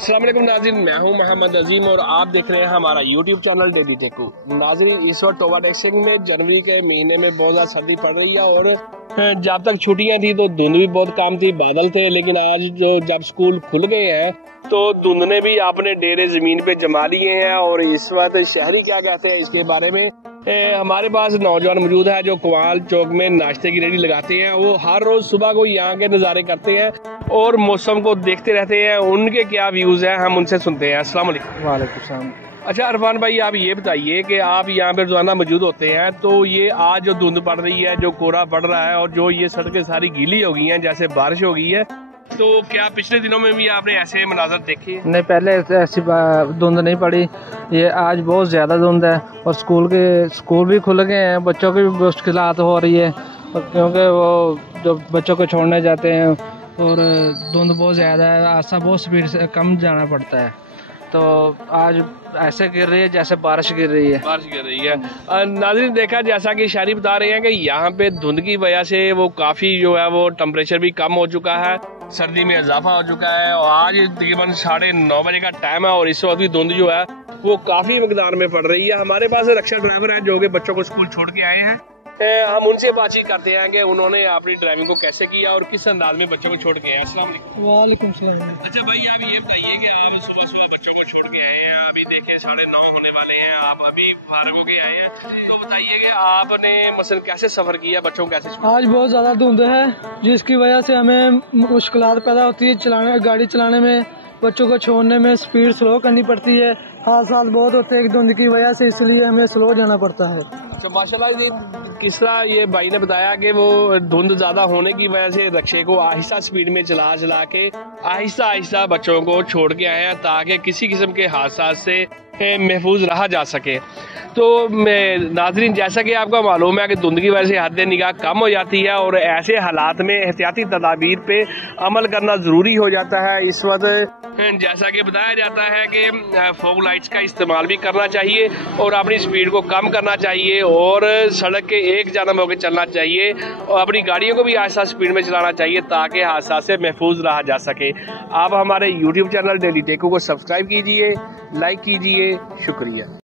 अस्सलाम वालेकुम नाज़रीन, मैं हूं मोहम्मद अजीम और आप देख रहे हैं हमारा यूट्यूब चैनल डेली टेकू। नाज़रीन, इस वक्त टोबा टेक्सिंग में जनवरी के महीने में बहुत ज़्यादा सर्दी पड़ रही है और जब तक छुट्टियां थी तो धुंध भी बहुत कम थी, बादल थे। लेकिन आज जब स्कूल खुल गए हैं तो धुंध ने भी अपने डेरे जमीन पे जमा लिए हैं। और इस वक्त शहरी क्या कहते हैं इसके बारे में हमारे पास नौजवान मौजूद है जो कवाल चौक में नाश्ते की रेडी लगाते हैं। वो हर रोज सुबह को यहाँ के नज़ारे करते हैं और मौसम को देखते रहते हैं। उनके क्या व्यूज हैं हम उनसे सुनते हैं। अस्सलाम वालेकुम। वालेकुम सलाम। अच्छा अरफान भाई, आप ये बताइए कि आप यहाँ पे रोजाना मौजूद होते हैं, तो ये आज जो धुंध पड़ रही है, जो कोहरा पड़ रहा है और जो ये सड़कें सारी गीली हो गई हैं जैसे बारिश हो गई है, तो क्या पिछले दिनों में भी आपने ऐसे मनाजर देखे? नहीं, पहले ऐसी धुंध नहीं पड़ी। ये आज बहुत ज़्यादा धुंध है और स्कूल भी खुल गए हैं, बच्चों की भी मुश्किलात हो रही है क्योंकि वो जो बच्चों को छोड़ने जाते हैं और धुंध बहुत ज़्यादा है, आस्था बहुत स्पीड से कम जाना पड़ता है। तो आज ऐसे गिर रही है जैसे बारिश गिर रही है। नाज़रीन, देखा जैसा कि शायरी बता रहे हैं कि यहाँ पे धुंध की वजह से वो काफ़ी जो है वो टेम्परेचर भी कम हो चुका है, सर्दी में इजाफा हो चुका है। और आज तकरीबन 9:30 बजे का टाइम है और इस वक्त भी धुंध जो है वो काफ़ी मकदार में पड़ रही है। हमारे पास रक्षा ड्राइवर है जो कि बच्चों को स्कूल छोड़ के आए हैं। हम उनसे बातचीत करते हैं कि उन्होंने अपनी ड्राइविंग को कैसे किया और किस अंदाज में बच्चों को छोड़ के आए। अस्सलाम वालेकुम। वालेकुम सलाम। अच्छा भाई, आप ये बताइए कि आप सुबह सुबह बच्चों को छोड़ के आए हैं, अभी देखिए 9:30 होने वाले हैं, आप अभी फारग होके आए हैं, तो बताइए कि आपने मसलन कैसे सफर किया, बच्चों को कैसे छोड़ा? आज बहुत ज़्यादा धुंध है जिसकी वजह से हमें मुश्किलात पैदा होती है गाड़ी चलाने में, बच्चों को छोड़ने में स्पीड स्लो करनी पड़ती है। हादसात बहुत होते हैं धुंध की वजह से, इसलिए हमें स्लो जाना पड़ता है। अच्छा माशाल्लाह, ये किस तरह ये भाई ने बताया कि वो धुंध ज़्यादा होने की वजह से रक्शे को आहिस्ता स्पीड में चला के आहिस्ता आहिस्ता बच्चों को छोड़ के आए हैं ताकि किसी किस्म के हादसा से महफूज रहा जा सके। तो नाजरीन, जैसा कि आपको मालूम है कि धुंध की वजह से हद निगाह कम हो जाती है और ऐसे हालात में एहतियाती तदाबीर पे अमल करना ज़रूरी हो जाता है। इस वक्त जैसा कि बताया जाता है कि फॉग लाइट्स का इस्तेमाल भी करना चाहिए और अपनी स्पीड को कम करना चाहिए और सड़क के एक जानब होकर चलना चाहिए और अपनी गाड़ियों को भी आहिस्ता स्पीड में चलाना चाहिए ताकि हादसा से महफूज रहा जा सके। आप हमारे यूट्यूब चैनल डेली टेकू को सब्सक्राइब कीजिए, लाइक कीजिए। शुक्रिया।